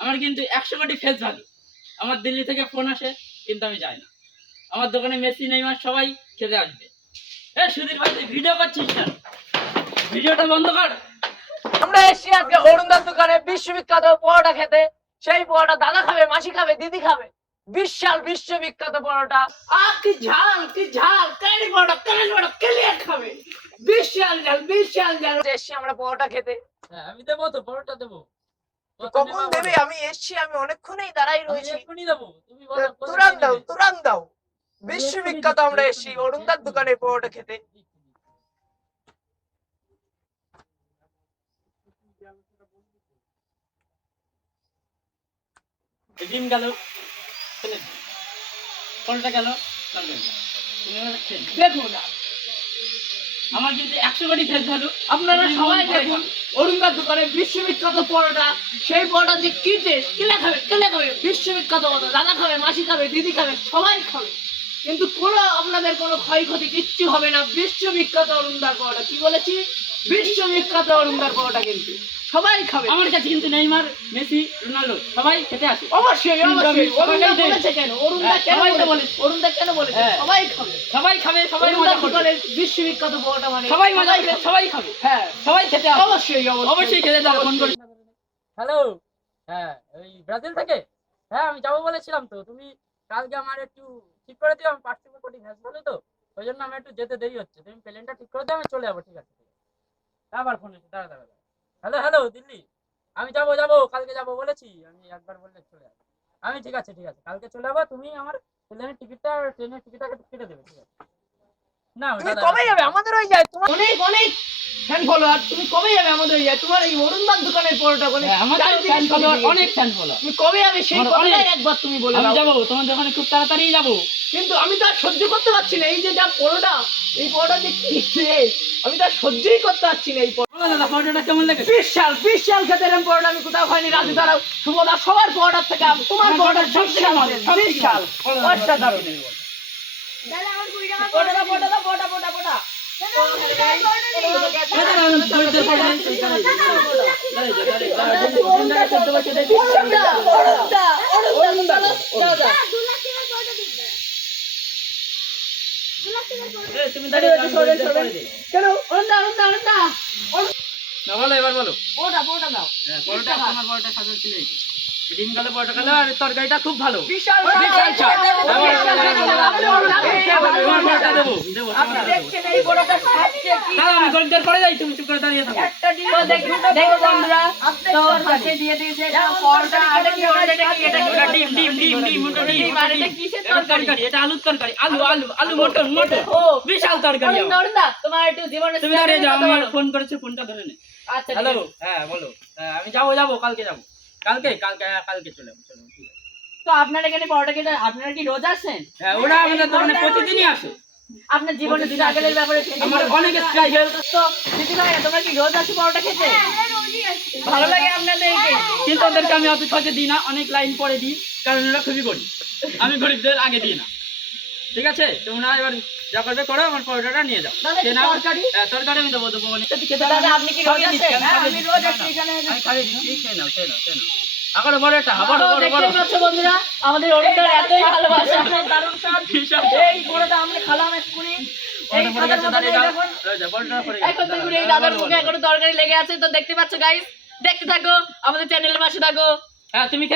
আমার কিন্তু একশো কোটি ফেস ভ্যালু আমার দিল্লি থেকে ফোন আসে, কিন্তু আমি যাই না। আমার দোকানে মেসি, নেইমার সবাই খেতে আসবে। এ, সুধীর ভাই, তুই ভিডিও করছিস কেন? ভিডিওটা বন্ধ কর। আমরা এসছি আজকে অরুণদার দোকানে বিশ্ববিখ্যাত পরোটা খেতে। সেই পরোটা দাদা খাবে, মাসি খাবে, দিদি খাবে। বিশাল বিশ্ববিখ্যাত পরোটা। আহ কি ঝাল কি ঝাল। কেলি পরোটা কেলি পরোটা কেলিয়ে খাবে? বিশাল ঝাল বিশাল ঝাল। এসছি আমরা পরোটা খেতে। হ্যাঁ আমি দেবো তো পরোটা দেবো। কখন দেবে? আমি এসছি আমি অনেকক্ষণই দাঁড়াই রয়েছি। এক্ষুনি দেবো। তুমি বলো কত তুরান দাও তুরান দাও। বিশ্ববিখ্যাত আমরা এসছি অরুণদার দোকানে পরোটা খেতে। ডিম গেল। ফেলে দিই। গেল। দেখুন আমার কিন্তু একশো কোটি ফেস ভ্যালু আপনারা সবাই দেখুন অরুণদার দোকানে বিশ্ববিখ্যাত পরোটা সেই পরোটা যে কি টেস্ট কেলে খাবে কেলে খাবে বিশ্ববিখ্যাত দাদা খাবে মাসি খাবে দিদি খাবে সবাই খাবে। কিন্তু কোনো আপনাদের কোনো ক্ষয়ক্ষতি কিচ্ছু হবে না। বিশ্ববিখ্যাত অরুণদার পরোটা। কি বলেছি? বিশ্ববিখ্যাত অরুণদার পরোটা কিন্তু। সবাই খাবে। আমার কাছে কিন্তু নেইমার মেসি রোনাল্ডো সবাই খেতে আসে। অবশ্যই আমি অবশ্যই। অরুণদা বলেছে কেন? অরুণদা হ্যাঁ, কেন বলেছে? বলেছে। অরুণদা কেন বলেছে? হ্যাঁ। সবাই খাবে। সবাই খাবে সবাই মজা করবে। বিশ্ববিখ্যাত পরোটা মানে সবাই মজা করবে সবাই খাবে। হ্যাঁ। সবাই খেতে আসবে অবশ্যই অবশ্যই। খেতে দাও ফোন করে। হ্যালো। হ্যাঁ ওই ব্রাজিল থেকে? হ্যাঁ আমি যাব বলেছিলাম তো। তুমি কালকে আমার একটু ঠিক করে দিও আমি পাঁচশো কোটি ম্যাচ বলে তো। ওই জন্য আমার একটু যেতে দেরি হচ্ছে। তুমি প্লেনটা ঠিক করে দিও আমি চলে যাব ঠিক আছে। ঠিক আছে। আবার ফোন এসে দাঁড়া দাঁড়া। Hello hello Delhi. আমি যাব যাব কালকে যাব বলেছি। আমি একবার বললে চলে যাব। আমি ঠিক আছে ঠিক আছে। কালকে চলে যাব তুমি আমার প্লেনের টিকিটটা ট্রেনের টিকিটটা কেটে দেবে ঠিক আছে? না তুমি কবে যাবে? আমাদের ওই যায় তোমার অনেক অনেক ফ্যান ফলোয়ার তুমি কবে যাবে আমাদের ওই যায় তোমার এই অরুণদার দোকানের পরোটা কোনে হ্যাঁ, চারিদিকে ফ্যান ফলোয়ার অনেক ফ্যান ফলোয়ার তুমি কবে যাবে সেই কথাটাই একবার তুমি বলে আমি যাব তোমার দোকানে খুব তাড়াতাড়ি যাব। কিন্তু আমি তো আর সহ্য করতে পারছি না। এই যে যা পরোটা এই পরোটা যে কি আমি তো আর সহ্যই করতে পারছি না এই বিশাল বিশাল খেতে এরকম পরোটা আমি কোথাও খাইনি রাজু দাঁড়াও শুভদা সবার পরোটার থেকে তোমার বিশাল। অসাধারণ দাদা, কেন? না, বলো এবার বলো। পরোটা পরোটা দাও। হ্যাঁ, পরোটা আমার পরোটা সাথে ছিল। ডিম গেলে পরোটা গেলে আর তরকারিটা খুব ভালো। বিশাল বিশাল স্বাদ। আমার তোমার পরোটা দেবো। দেবো। আপনি দেখছেন এই পরোটা খাচ্ছে কি? দাদা, আমি গরিবদের পরে যাই তুমি চুপ করে দাঁড়িয়ে থাকো। একটা ডিম দেখো দেখো বন্ধুরা তো হাতে দিয়ে দিয়েছে পরোটা। এটা কি ওটা এটা কি? এটা কি? ডিম ডিম ডিম ডিম ওটা ডিম। ডিম, আর এটা কিসের তরকারি? এটা আলুর তরকারি। আলু আলু। আলু মটন মটন ও বিশাল তরকারি অরুণদা তোমার একটু জীবনে তুমি দাঁড়িয়ে যাও আমার ফোন করেছে ফোনটা ধরে নে। আচ্ছা হ্যালো? হ্যাঁ বলো। হ্যাঁ আমি যাব যাব কালকে যাব। কালকে কালকে হ্যাঁ, কালকে চলে যাব চলো ঠিক আছে। তো আপনার এখানে পরোটা খেতে আপনারা কি রোজ আসেন হ্যাঁ ওরা আমাদের দোকানে প্রতিদিনই আসে। আপনার জীবনে স্ট্রাগলের ব্যাপারে আমার বলুন। অনেক স্ট্রাগল তো দিদি ভাই তোমরা কি রোজ আসো পরোটা খেতে? ভালো লাগে আপনাদেরকে কিন্তু ওদেরকে আমি অত সহজে দিই না অনেক লাইন পরে দিই কারণ ওরা খুবই গরিব। আমি গরিবদের আগে দিই না। ঠিক আছে? তোমরা এবার যা করবে করো আমার পরোটাটা নিয়ে যাও। তরকারি? হ্যাঁ, তরকারি আমি দেবো দেবো। আপনি কি রোজ খাইয়ে আসেন আমি খাইয়ে আমি দিচ্ছি, রোজ আসি এখানে। আমি দিচ্ছি, খেয়ে নাও, খেয়ে নাও, খেয়ে নাও। আবার বড় একটা, বড়, বন্ধুরা আমাদের অরুণদার এতই ভালোবাসা। দারুণ স্বাদ। এই পরোটা আমরা খালাম এক্ষুনি। এই বড়টা দাদার মুখে এখনও তরকারি লেগে আছে। তো দেখতে পাচ্ছ গাইস দেখতে থাকো আমাদের চ্যানেলের পাশে থাকো। হ্যাঁ তুমি